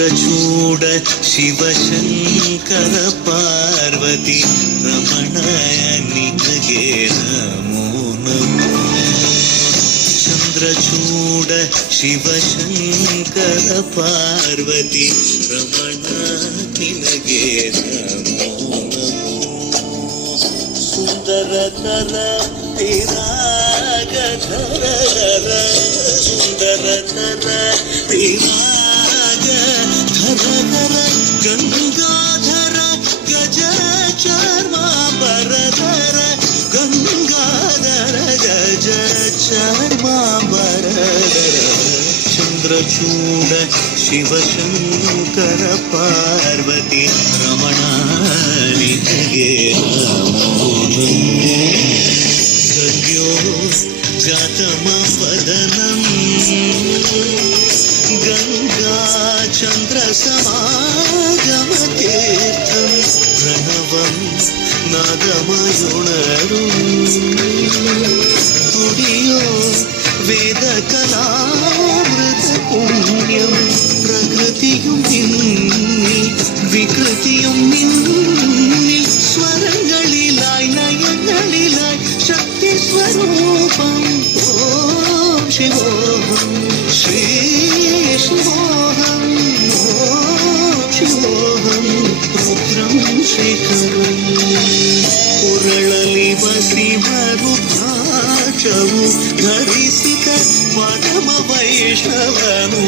ಚಂದ್ರಚೂಡ ಶಿವಶಂಕರ ಪಾರ್ವತಿ ರಮಣಯ ನಿನಗೆ ನಮೋ ನಮೋ. ಚಂದ್ರಚೂಡ ಶಿವಶಂಕರ ಪಾರ್ವತಿ ರಮಣ ನಿನಗೆ ನಮೋ ನಮೋ. ಸುಂದರತರ ವಿರಾಗಧರ ಸುಂದರತರ ವಿರಾಗಧರ ಗಂಗಾಧರ ಗಜ ಚರ್ಮಾಂಬರಧರ ಗಂಗಾಧರ ಗಜ ಚರ್ಮಾಂಬರಧರ. ಚಂದ್ರಚೂಡ ಶಿವಶಂಕರ ಪಾರ್ವತಿ ರಮಣ ನಿನಗೆ ನಮೋ ನಮೋ. ಗಂಗ್ಯೋ ಜಾತಮವದನಂ ಗಂಗಾ ಚಂದ್ರ ಸಮಾಗಮತೀರ್ಥಂ ಪ್ರಣವಂ ನಾದಮಯುಣರು ನುಡಿಯೋ ವೇದ ಕಲಾಮೃತ പുണ്യം. പ്രകൃതിയും നിന്നിൽ വികൃതിയും നിന്നിൽ സ്വരങ്ങളിലായി നയങ്ങളിലായി ശക്തി സ്വരൂപം. ഓം ശിവോഹം ശ്രീ ശിവോഹം ഓം ശിവോഹം രുദ്രം ശേഖരം. ಉರಳಲಿ ಬಸಿಮರುದ್ರಾಕ್ಷವು ಧರಿಸಿದ ಪರಮ ವೈಷ್ಣವನು.